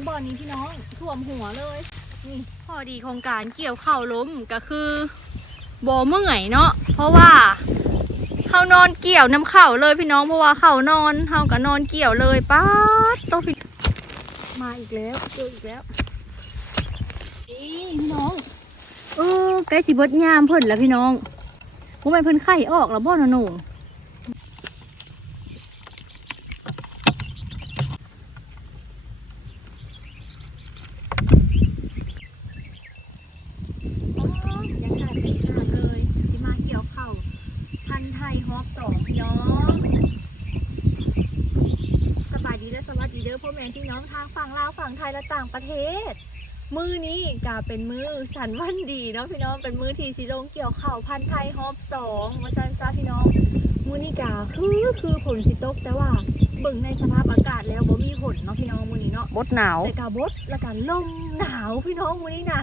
งบ่อนี้พี่น้องท่วมหัวเลย นี่ข้อดีของการเกี่ยวข้าวล้มก็คือบ่เมื่อยเนาะเพราะว่าเขานอนเกี่ยวน้ำเข่าเลยพี่น้องเพราะว่าเขานอนเขาก็นอนเกี่ยวเลยป๊าดโตพี่มาอีกแล้วเจออีกแล้วนี่พี่น้องเออใกล้สิบดยามเพิ่นแล้วพี่น้องผมไปนเพิ่นไข่ออกแล้วบ่เนาหนูอ๋อยังขาดอีกขนาดเลยที่มาเกี่ยวเข่าพันธุ์ไทยฮอกสองพี่น้องสบาย ดีและสวัสดีเด้อพ่อแม่พี่น้องทางฝั่งลาวฝั่งไทยและต่างประเทศ มือนี้กาเป็นมือสันวันดีเนาะพี่น้องเป็นมือที่สีลงเกี่ยวเข่าพันธุ์ไทยฮอบสองมาจันซาพี่น้อง มือนี้กาคือคือผลสิตกแต่ว่าเบิ่งในสภาพอากาศแล้วบ่มีผลเนาะพี่น้องมือนี้เนาะบดหนาวแต่กาบดแล้วกันลมหนาวพี่น้องวันนี้นะ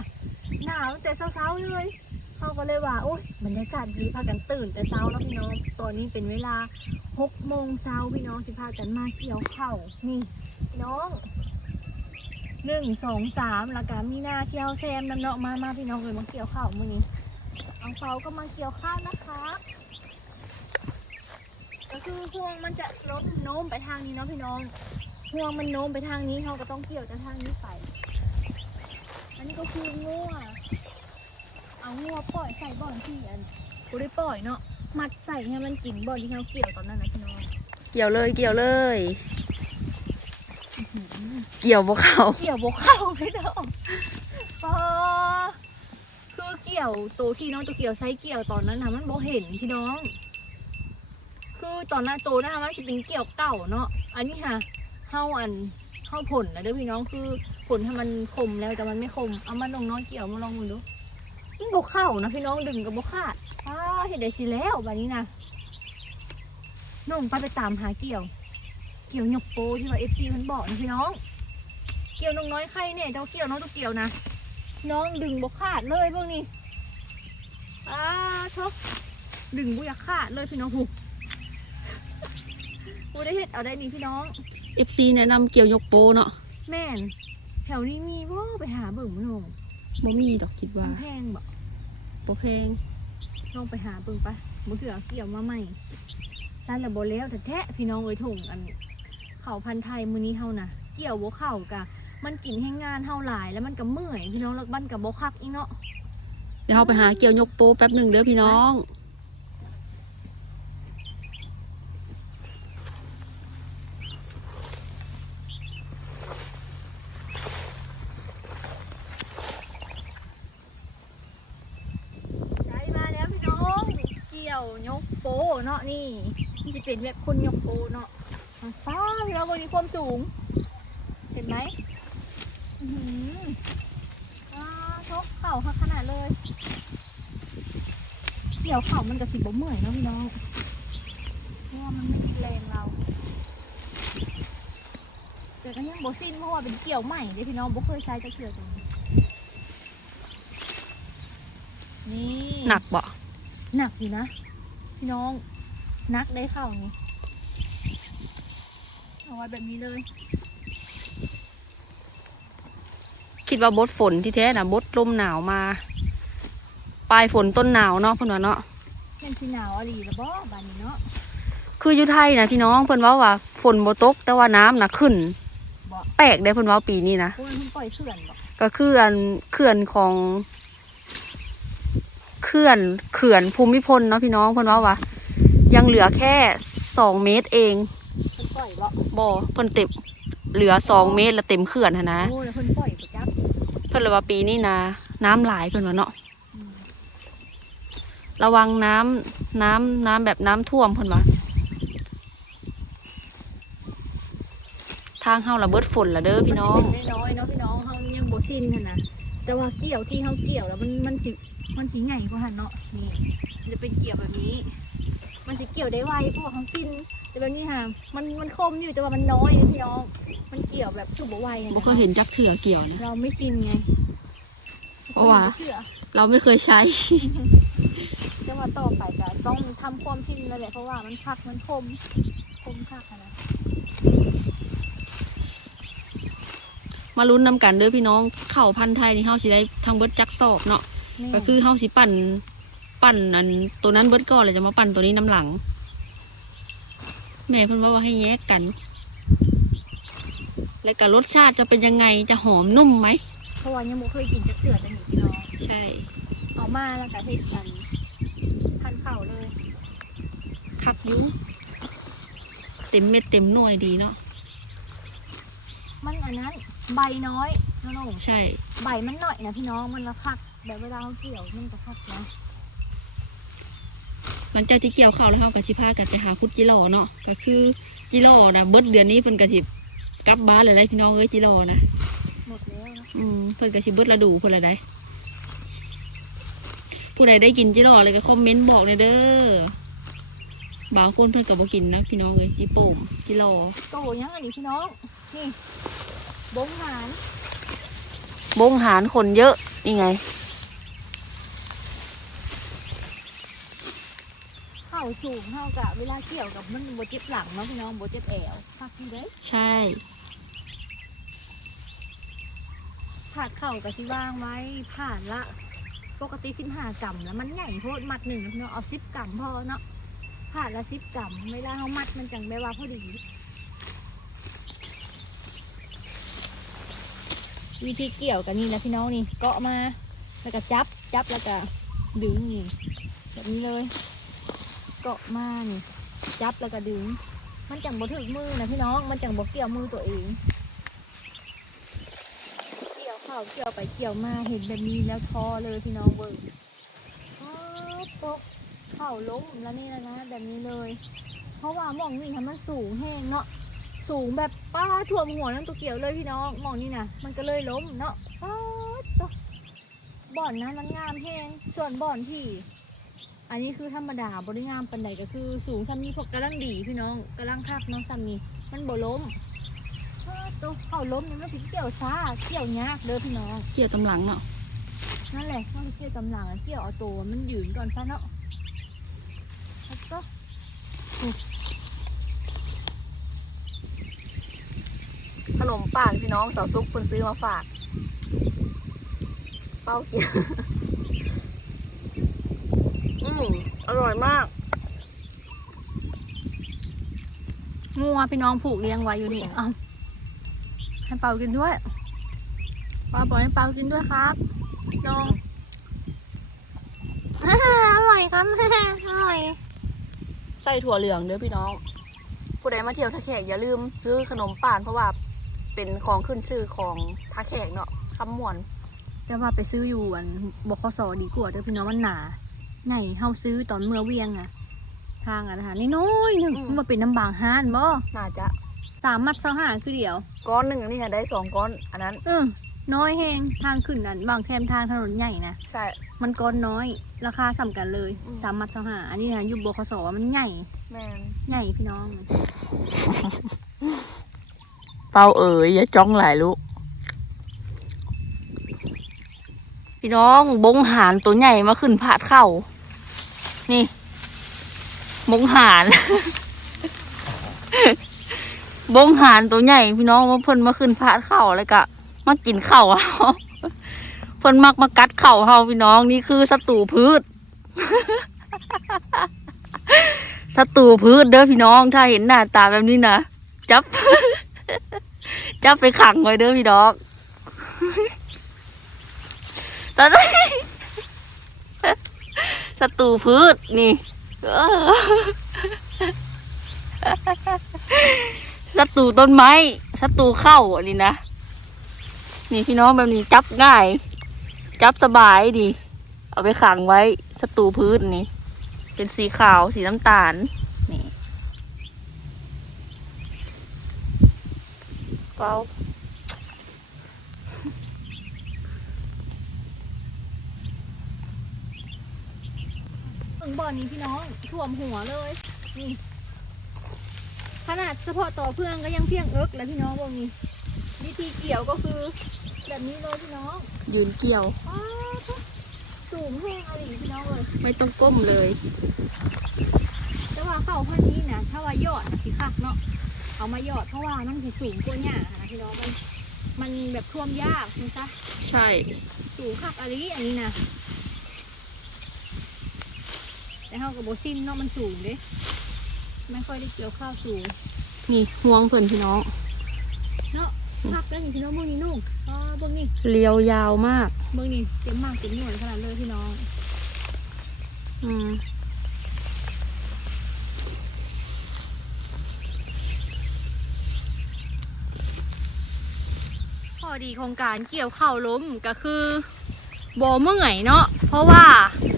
หนาวตั้งแต่เช้าๆเลย เขาก็เลยว่าโอ้ยบรรยากาศดีพากันตื่นแต่เช้าแล้วพี่น้อง ตอนนี้เป็นเวลาหกโมงเช้าพี่น้องสิพากันมาเกี่ยวเข่าวนี่น้องหนึ่งสองสามแล้วก็มีหน้าเที่ยวแซมน้ำเนาะมามาพี่น้องเลยมาเกี่ยวเข่าวมือนี้เอาเสาก็มาเกี่ยวข้าวนะคะก็คือพวงมันจะล้มโน้มไปทางนี้เนาะพี่น้องห่วงมันโน้มไปทางนี้เขาก็ต้องเกี่ยวจากทางนี้ไป อันนี้ก็คืองัว เอางัวปล่อยใส่บ่อนที่อันกูได้ปล่อยเนาะมัดใส่ให้มันกินบ่อนที่เขาเกี่ยวตอนนั้นนะพี่น้องเกี่ยวเลยเกี่ยวเลยอื้อหือเกี่ยวบ่เข้าเกี่ยวบกเข้าพี่น้องพอคือเกี่ยวตัวที่น้องตัวเกี่ยวใช้เกี่ยวตอนนั้นนะมันบ่เห็นพี่น้อง คือตอนนั้นตัวนะคะมันจะเป็นเกี่ยวเก่าเนาะอันนี้ค่ะเข้าอันเข้าผลนะเด้อพี่น้องคือผลถ้ามันคมแล้วแต่มันไม่คมเอามาลงน้องเกี่ยวมาลองมึงดู มันบกเข้านะพี่น้องดึงกับบกขาดอ้าเห็นได้สิแล้วแบบนี้นะน้องไปไปตามหาเกี่ยว เกี่ยวหยกโปที่ว่าเอฟซีมันบอกนะพี่น้อง เกี่ยวน้องน้อยใครเนี่ยเจ้าเกี่ยวน้องตัวเกี่ยวนะน้องดึงบกขาดเลยพวกนี้อ้าชกดึงบุอยากขาดเลยพี่น้องหูกูได้เห็ดเอาได้นี่พี่น้อง FC แนะนำเกี่ยวยกโปเนาะแม่น แถวนี้มีว่าไปหาเบิ่งมั้งน้อง บ่มีดอกคิดว่ามันแพงบอกบ่แพงน้องไปหาเบิ่งไปมือเถื่อเกี่ยวมาใหม่ร้านละโบแล้วแต่แท้พี่น้องเอ้ยถุงอันเขาพันธุ์ไทยมือนี้เฮานะเกี่ยวบ่เข้ากะ มันกินแห้งงานเฮาหลายแล้วมันก็เมื่อยพี่น้องแล้วบ้านกับบ่คักอีกเนาะเดี๋ยวเราไปหาเกี่ยวยกโปแป๊บหนึ่งเด้อพี่น้อง ได้มาแล้วพี่น้องเกี่ยวยกโป เนาะนี่นี่จะเป็นแบบคนยกโปเนาะฟ้าพี่น้องบนนี้ความสูง เห็นไหมอื้อหือว้าชกเข่าค่ะขนาดเลยเกี่ยวเข่ามันกับสิบบ่เมื่อยเนาะพี่น้องเพราะว่ามันไม่มีแรงเราแต่ก็ยังบ่สิ้นเพราะว่าเป็นเกี่ยวใหม่เด้พี่น้องบ่เคยใช้จะเกี่ยวตรงนี้นี่หนักบ่หนักอยู่นะ พี่น้องนักได้เข่านี่เอาไว้แบบนี้เลย คิดว่าบดฝนที่แท้น่ะบดลมหนาวมาปลายฝนต้นหนาวเนาะเพิ่นว่าเนาะเป็นสีหนาวอะไรละบ่บานนี้เนาะคืออยู่ไทยนะพี่น้องเพิ่นเว้าว่าฝนบ่ตก แต่ว่าน้ำน่ะขึ้นบ่แปลกได้เพิ่นเว้าปีนี้นะพวกมันเพิ่งปล่อยเขื่อนบ่ก็คืออันเขื่อนของ เขื่อนเขื่อนภูมิพลเนาะพี่น้องเพิ่นว่าว่ายังเหลือแค่สองเมตรเองเพิ่นปล่อยบ่บ่เพิ่นเต็มเหลือสองเมตรแล้วเต็มเขื่อนหั้นนะโอ้แล้วเพิ่นปล่อยไปจับเพิ่นเลยว่าปีนี้นะน้ำหลายเพิ่นว่าเนาะอืมระวังน้ำน้ำน้ำแบบน้ำท่วมเพิ่นว่าทางเฮาระเบิดฝนละเด้อพี่น้องมันสิเป็นน้อยๆเนาะพี่น้องเฮายังบ่สิ้นหั่นนะแต่ว่าเกี่ยวที่เฮาเกี่ยวแล้วมันมันสิ มันสิใหญ่กว่าหั่นเนาะนี่จะเป็นเกี่ยวแบบนี้ มันสิเกี่ยวได้ไวเพราะว่าเฮาสิ้นแต่แบบนี้ค่ะมันมันคมอยู่แต่ว่ามันน้อยนะพี่น้องมันเกี่ยวแบบสุบบ่ไวอะบ่นะเคยเห็นจักเถื่อเกี่ยวนะเราไม่สิ้นไงเพราะว่าเชื่อเราไม่เคยใช้จะว่าต่อไปจะต้องทำความสิ้นแล้วแหละเพราะว่ามันคักมันคมคมคักอะนะมาลุ้นนำกันเด้อพี่น้องเข่าพันธุ์ไทยนี่เฮาสิได้ทางเบิดจักสอบเนาะแม่ ก็คือเฮาสิปั่นปั่นอันตัวนั้นเบิดก่อนเลยจะมาปั่นตัวนี้น้ำหลัง แม่เพิ่นว่าว่าให้แยกกัน แล้วก็รสชาติจะเป็นยังไงจะหอมนุ่มไหมเพราะว่ายังบ่เคยกินจักเสือจังนี้พี่น้องใช่ เอามาแล้วก็เฮ็ดกันพันเข่าเลยคักอยุเต็มเม็ดเต็มหน่วยดีเนาะมันอันนั้น ใบน้อยน้องหนุ่มใช่ ใบมันหน่อยนะพี่น้องมันละคัก แบบเวลาเขาเกี่ยวมันจะคักนะหลังจากที่เกี่ยวข้าวแล้วเฮาก็สิพากันไปหาคุดจิโร่เนาะก็คือจิโร่นะเบิดเดือนนี้เพิ่นก็สิกลับบ้านเลยแหละพี่น้องเอ้ยจิโร่นะหมดแล้วนะอืมเพิ่นก็สิเบิดฤดูเพิ่นละได้ผู้ใดได้กินจิโร่เลยก็คอมเมนต์บอกเลยเด้อบางคนเพิ่นก็บ่กินนะพี่น้องเอ้ยจิโป่มจิโร่โตยังอันนี้พี่น้องนี่บงหานบงหารคนเยอะนี่ไง เข่าสูงเท่ากับเวลาเกี่ยวกับมันโบเจ็บหลังเนาะพี่น้องโบเจ็บแอวคักอยู่เด้ใช่ผ่าดเข่ากับที่ว่างไว้ผ่านละ ปกติสิบห้ากรัมแล้วมันใหญ่โพดมัดหนึ่งนะพี่น้องเอาสิบกรัมพอเนาะผ่านละสิบกรัมเวลาเขามัดมันจังได้ว่าพอดี วิธีเกี่ยวกันนี่นะพี่น้องนี่เกาะมาแล้วก็จับจับแล้วก็ดึงนี่แบบนี้เลยเกาะมานี่จับแล้วก็ดึง มันจังบ่ถึกมือนะพี่น้อง มันจังบ่เกี่ยวมือตัวเอง เกี่ยวเข้าเกี่ยวไปเกี่ยวมาเห็นแบบนี้แล้วพอเลยพี่น้องเบิ่งอ้ตกเข่าล้มแล้วนี่แล้วนะแบบนี้เลย เพราะว่าหมองนี่ทำมันสูงแห้งเนาะ สูงแบบป้าท่วมหัวนั่นตัวเกี่ยวเลยพี่น้องหมองนี่นะมันก็เลยล้มเนาะป้ตกบ่อนนะมันงามแห้งส่วนบ่อนที่ อันนี้คือธรรมดาบริงามปันใดก็คือ สูงซ้ำนี้พวกกำลังดีพี่น้องกำลังคักเน้องซ้ำนี้มันบ่ล้มอ้าวตัวเขาล้มนี่มันถึงเกี่ยวช้าเกี่ยวยากเด้อพี่น้องเกี่ยวตำหลังเนาะนั่นแหละต้องเกี่ยวกำลังอะเกี่ยวเอาตัวมันยืนก่อนซะเนาะแล้วก็ขนมป่านพี่น้องสาวซุกคนซื้อมาฝาก เป้ากินอืม อร่อยมาก งัวพี่น้องผูกเลี้ยงไว้อยู่นี่เอาให้เปากินด้วยปาบอกให้เปากินด้วยครับน้องอ่าอร่อยครับอร่อยใส่ถั่วเหลืองเด้อพี่น้อง ผู้ใดมาเที่ยวท่าแขกอย่าลืมซื้อขนมป่านเพราะว่าเป็นของขึ้นชื่อของท่าแขกเนาะคำมวน แต่ว่าไปซื้ออยู่อันบกสดีกว่าเด้อพี่น้องมันหนา ไงเฮาซื้อตอนเมื่อเวียงอะทางอะนะคะนี่น้อยๆหนึ่งมันมาเป็นน้ำบางฮานบ่น่าจะสามมัดเสาห้าคือเดียว ก้อนหนึ่งอันนี่ค่ะได้สองก้อน อันนั้นเออน้อยแหงทางขึ้นนั่นบางแคมทางถนนใหญ่นะใช่ มันก้อนน้อย ราคาสำกันเลยอืม สามมัดเท่าหาอันนี้นะอยุบบคสมันใหญ่แมนใหญ่พี่น้อง เป้าเอ๋ยอย่าจ้องหลายลูก พี่น้องบงหานตัวใหญ่มาขึ้นผาดเข่า นี่ บงหาน บงหานตัวใหญ่ พี่น้องมาเพิ่นมาขึ้นผาดเข่าแล้วก็มากินเข่าเฮาเพิ่นมักมากัดเข่าเฮาพี่น้องนี่คือศัตรูพืชศัตรูพืชเด้อพี่น้องถ้าเห็นหน้าตาแบบนี้นะจับ จับไปขังไว้เด้อพี่น้อง ศัตรูศัตรูพืชนี่ศัตรูต้นไม้ศัตรูเข้าอันนี้นะ นี่พี่น้องแบบนี้จับง่าย จับสบายดี เอาไปขังไว้ศัตรูพืชนี่ เป็นสีขาวสีน้ำตาลนี่เปล่า บ่อนี้พี่น้องท่วมหัวเลยนี่ขนาดเฉพาะต่อเพื่อนก็ยังเพียงเอิกแล้วพี่น้องบอกนี่วิธีเกี่ยวก็คือ แบบนี้เลยพี่น้องยืนเกี่ยวอ้าวสูงแห้งอะไรอย่พี่น้องเลยไม่ต้องก้มเลย แต่ว่าเข้าพันนี้นะถ้าว่ายอดนะสิคักเนาะเอามายอดเพราะว่ามันสิสูงกว่าหญ้านะพี่น้องมันมันแบบท่วมยากนะจ๊ะใช่ สูงคักอะไรอันนี้นะ แต่เฮากับโบซินเนาะมันสูงเด้ไม่ค่อยได้เกี่ยวข้าวสูง นี่ห่วงเพิ่นพี่น้องเนาะคักแล้วนี่พี่น้องเบิ่งนี่นุ่งอ๋อเบิ่งนี่เลียวยาวมาก เบิ่งนี่เต็มมากเต็มหน่วยขนาดเลยพี่น้อง อืมพอดีโครงการเกี่ยวข้าวล้มก็คือบ่เมื่อยเนาะเพราะว่าเฮ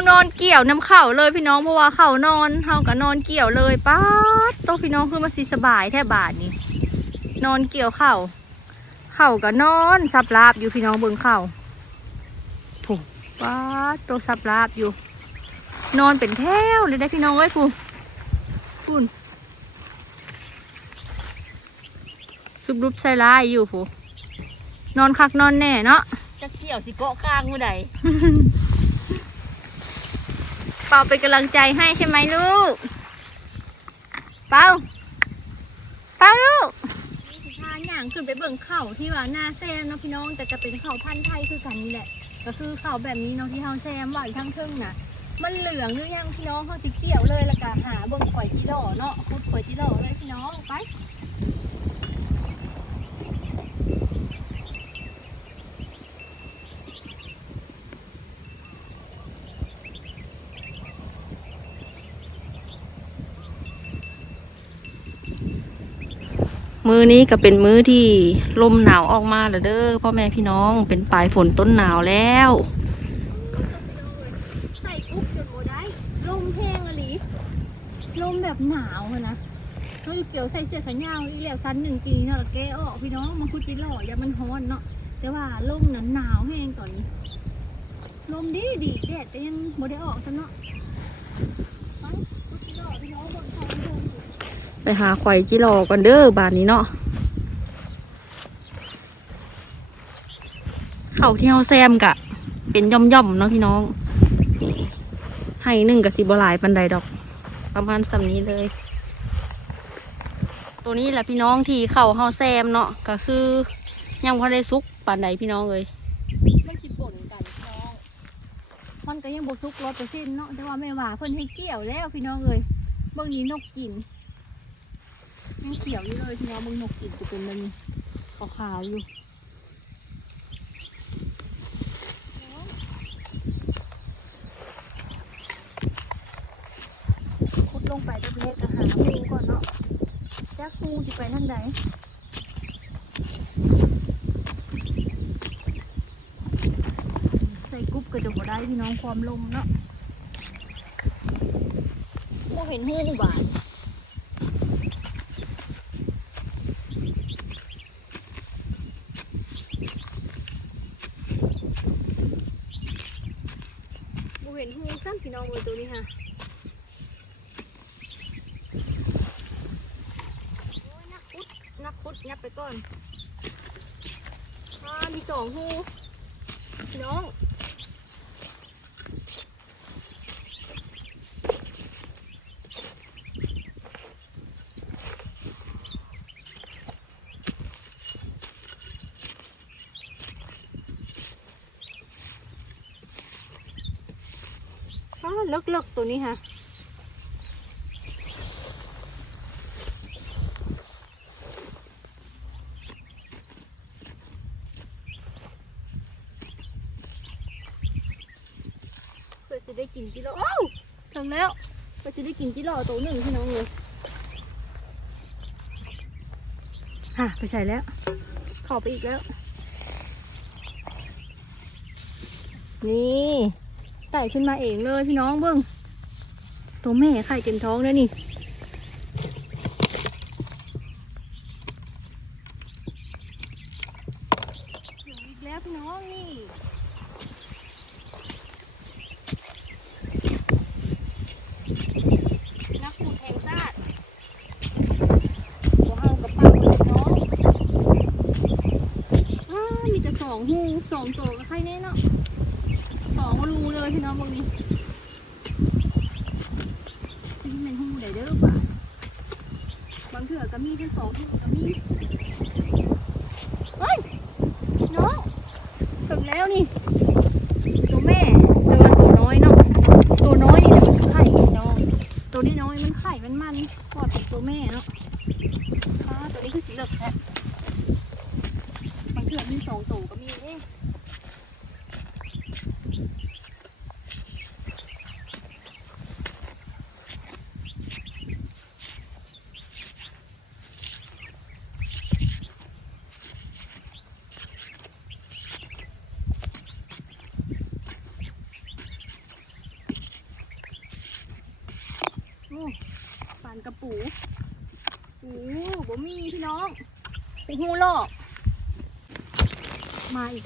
านอนเกี่ยวน้ำเข่าเลยพี่น้องเพราะว่าเข่านอนเฮาก็นอนเกี่ยวเลยป๊าดโตะพี่น้องคือมาสิสบายแท้บาทนี่นอนเกี่ยวเข่าเข่าก็นอนสับลาบอยู่พี่น้องเบิ่งเข่าถูกป๊าดโตะสับลาบอยู่ นอนเป็นแถวเลยได้พี่น้องเอ้ยคุณคุณซุบรุบใส่ลายอยู่ผู้นอนคักนอนแน่เนาะจะเกี่ยวสิเกาะข้างเมื่อใด เปาเป็นกำลังใจให้ใช่ไหมลูก เปาเปาลูกนี่สิพาย่างขึ้นไปเบิ่งเข่าที่ว่าหน้าแซมเนาะพี่น้องแต่จะเป็นเข่าพันธุ์ไทยคือกันนี่แหละ ก็คือเข่าแบบนี้เนาะที่เฮาแซมไว้ทั้งเทิงน่ะ มันเหลืองหรือยังพี่น้องเขาสิเกี่ยวเลยแล้วก็หาเบิ่งข่อยจิโร่เนาะคุดข่อยจิโร่เลยพี่น้องไป มือนี้ก็เป็นมือที่ลมหนาวออกมาแล้วเด้อพ่อแม่พี่น้องเป็นปลายฝนต้นหนาวแล้วใส่กุ๊บจนโมได้ลมแห้งอะลิลมแบบหนาวอะนะเราเกี่ยวใส่เสื้อแขนยาวอีกแล้วชั้นหนึ่งปีเนาะแล้วแกออกพี่น้องมาคุดจิโร่อย่ามันฮ้อนเนาะแต่ว่าลมนั้นหนาวแห้งตอนนี้ลมดีดีแดดก็ยังโมได้ออกซะเนาะไปคุดจิโร่พี่น้องบนเขาเดินอยู่ ไป หาไข่จิรอก่อนเด้อบานนี้เนาะเข่าที่เฮาแซมกะ เป็นย่อมๆเนาะพี่น้อง ให้หนึ่งกับสิบหลายปันใดดอก ประมาณสำนี้เลย ตัวนี้แหละพี่น้องที่เข่าเฮาแซมเนาะก็คือยังพอได้ซุกปันใดพี่น้องเลยมันสิป่นกันพี่น้อง มันก็ยังบสุกร้อยเปอร์เซ็นต์เนาะแต่ว่าแม่ว่าเพิ่นให้เกี่ยวแล้วพี่น้องเลยเบิ่งนี้นกกิน ยังเขียวอยู่เลยพี่น้องเบิ่งนกกินจะเป็นมันขาวๆอยู่ขุดลงไปจะเป็นอาหารงูก่อนเนาะจักงูจะไปทางใดใส่กุ๊บก็จะบ่ได้พี่น้องความลมเนาะบ่เห็นหูบาดบ่เห็นหูซ้ำพี่น้องเลยตัวนี้ค่ะ โอ้ยนักพุดนักพุดงับไปก่อนอ่ามีสองหูพี่น้องอ่า เลิกๆตัวนี้ค่ะเพื่อจะได้กินจิโร่อ้าวทำแล้วเพื่อจะได้กินจิโร่ตัวหนึ่งพี่น้องเลยฮะไปใส่แล้วเข้าไปอีกแล้ว นี่ ไต่ขึ้นมาเองเลยพี่น้องเบิ้งตัวแม่ไข่เต็มท้องแล้วนี่อยู่อีกแล้วพี่น้องนี่นักขุดแห่งชาติหัวห้างกระป๋าเลยน้องอ้ามีแต่สองหูสองตัว ไข่มันมันปอดติดตัวแม่เนาะตัวนี้คือสีเหลืองแท้บางเถื่อมีสองตัวก็มีเอ๊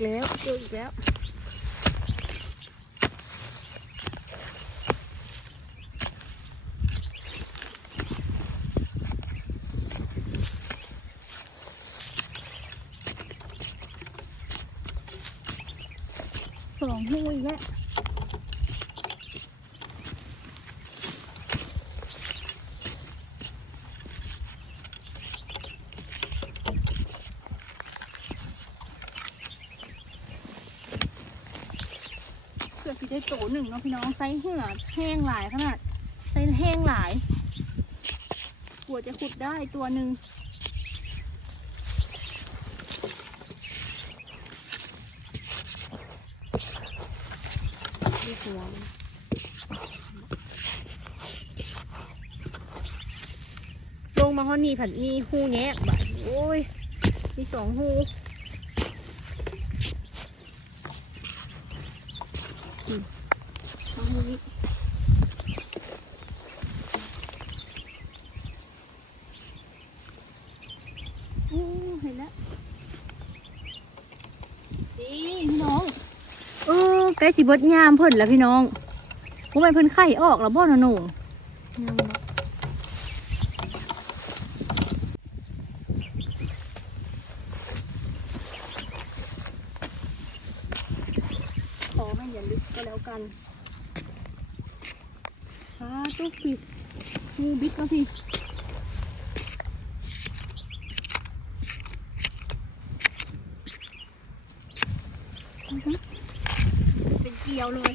แล้วเจออีกแล้วสองหูอีกแล้ว เพื่อที่ได้โต หนึ่งเนาะพี่น้องไซส์เหือแห้งหลายขนาดไซส์แห้งหลายกลัวจะขุดได้ตัวหนึ่งดูหัวมันลงมาห้อนี่ผัดมีหูแงกบะโอ้ย มีสองหู เอามือนี้โอ้เห็นแล้วนี่พี่น้อง เออใกล้ สิเบดยามเพิ่นแล้วพี่น้องว่ามันเพิ่นไข่ออกแล้วบ่เนาหนูยังบ่ขอให้อย่าลึกก็แล้วกันสาธุพี่งูบิดมาพี่อื้อหือ เดียวเลย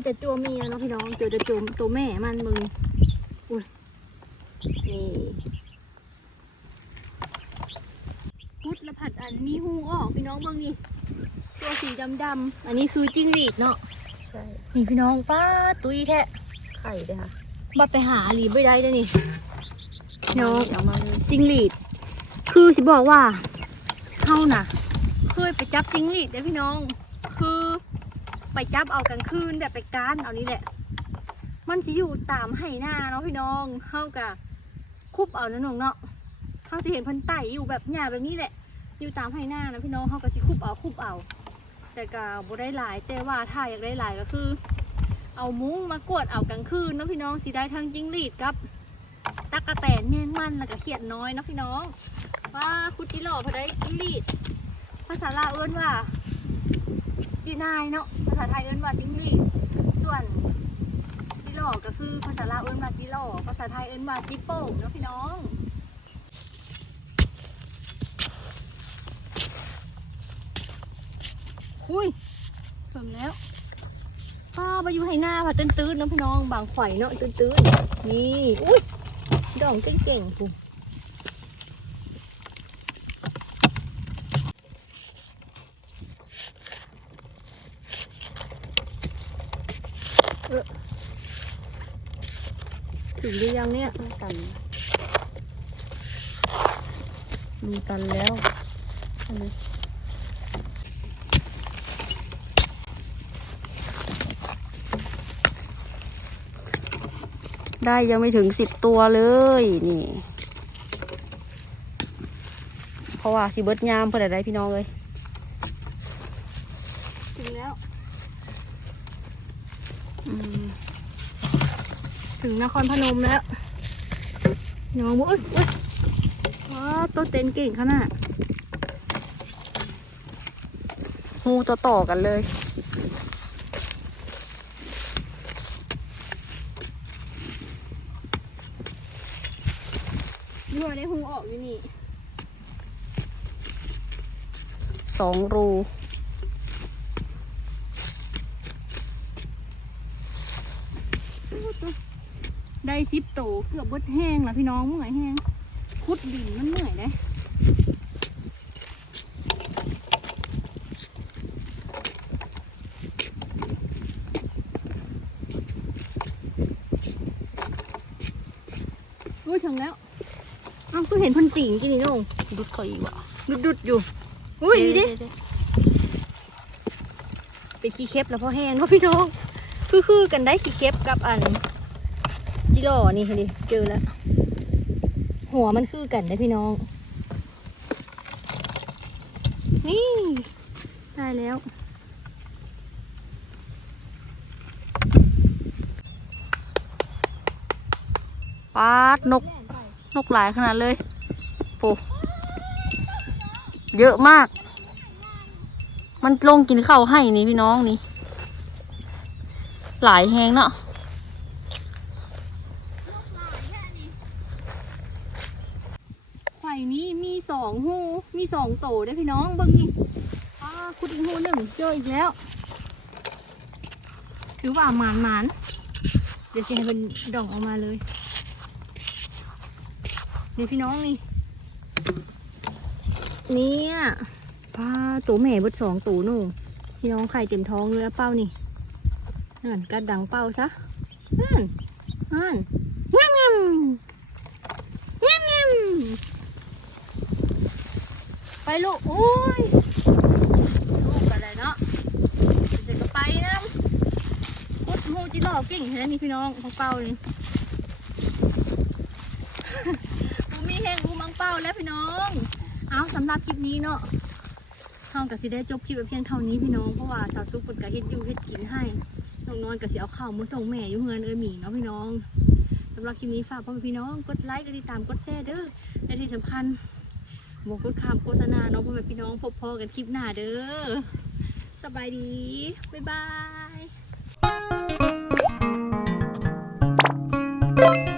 อแต่ตัวเมียเนาะพี่น้องเจอแต่ตัวตัวแม่มันมึงนี่อุ้ยนี่พุดและผัดอันมีหูออกพี่น้องเบิ่งนี่ตัวสีดำดำๆอันนี้คือจิ้งหรีดเนาะใช่นี่พี่น้องป้าตุยแท้ไข่ด้วยค่ะบัดไปหาหลีไม่ได้เลยนี่เนาะเอามาเลยจิ้งหรีด คือสิบอกว่าเฮาน่ะ เคยไปจับจิ้งหรีดเด้อพี่น้องคือ ไปจับเอากลางคืนแบบไปก้านเอานี่แหละ มันสิอยู่ตามไห่นาเนาะพี่น้องเฮากะคุบเอานะน้องเนาะเฮาสิเห็นเพันไต่อยู่แบบหญ้าแบบนี้แหละ อยู่ตามไห่นานะพี่น้องเฮาก็สิคุบเอาคุบเอา แต่ก็บ่ได้หลาย แต่ว่าถ้าอยากได้หลายก็คือ เอามุ้งมากวดเอากลางคืนเนาะพี่น้องสิได้ทั้งจิ้งหรีดกับตะกะแตนแมงมันแล้วก็เขียดน้อยเนาะพี่น้อง ว่าคุดจิหล่อพอได้จิ้งหรีดภาษาลาวเอิ้นว่า จีนายเนาะภาษาไทยเอิ้นว่าจิ้งหรีดส่วนจิหล่อก็คือภาษาลาวเอิ้นว่าจิหล่อภาษาไทยเอิ้นว่าจิโป้งเนาะพี่น้องอุ้ยถึงแล้วป้าไปอยู่ให้หน้าค่ะตื้นๆเนาะพี่น้องบางข่อยเนาะตื้นๆนี่อุ้ยดองเก่งๆกูเถึงหรือยังเนี่ยกันมีกันแล้วได้ยังไม่ถึงสิบตัวเลยนี่ เพราะว่าสิเบิดยามเพื่อได้พี่น้องเลยถึงแล้ว อืม ถึงนครพนมแล้วน้องบอกเอ้ยเอ้ยอ๋อตัวเต้นเก่งขนาดหูต่อต่อๆกันเลย ยั่วได้หูออกอยู่นี่สองรู ได้ซิปโต เกือบเบดแห้งแล้วพี่น้องเมื่อยแห้งคุดดินมันเหนื่อยได้อุ้ยถึงแล้วเอ้าก็เห็นพันตีนกินนี่น้องดุดเขาอีกว่ะดุดดุดๆอยู่ อุ้ยนี่ดิเด้เป็นขี้เค็บแล้วพอแห้งเนาะพี่น้องคือคือๆกันได้ขี้เค็บกับอัน จิโร่นี่ค่ะดิเจอแล้ว หัวมันคือกันได้พี่น้อง นี่ได้แล้วปาดนก นกหลายขนาดเลยโอ้เยอะมาก มันลงกินข้าวให้นี่พี่น้องนี่ หลายแหงเนาะ ไข่ นี้มีสองหูมีสองโตได้พี่น้องเบิ่งนี่คุดอีกหูหนึ่งเจออีกแล้วถือว่าหมานหมานๆเดี๋ยวสิให้เป็นดองออกมาเลยเดี๋ยวพี่น้องนี่เนี่ยปลาตัวแม่บดสองตัวนู่พี่น้องไข่เต็มท้องเลยอะเป้านี่นั่นกัดดังเป้าซะนั่นนั่นงามงามงามงามไป ลูกโอ้ยลูกอะไรเนาะเดี๋ยวก็ไปนะพุดหูจิหลอกเก่งแค่นี้พี่น้องของเป้านี่กูมีแห้งกูมังเป้าแล้วพี่น้อง เอาสำหรับคลิปนี้เนาะเฮากับสิได้จบคลิปเพียงเท่านี้พี่น้องเพราะว่าสาวซุปเปินกะเฮ็ดอยู่เฮ็ดกินให้น้องนอนกับสิเอาข้าวมาส่งแม่อยู่เฮือนเอ้ยหมีเนาะพี่น้องสำหรับคลิปนี้ฝากพ่อพี่น้องกดไลค์กดติดตามกดแชร์เด้อและที่สำคัญ โมก็คมโฆษณาเนาะพ่อแม่พี่น้องพบพ่อกันคลิปหน้าเด้อสบายดี บ๊ายบาย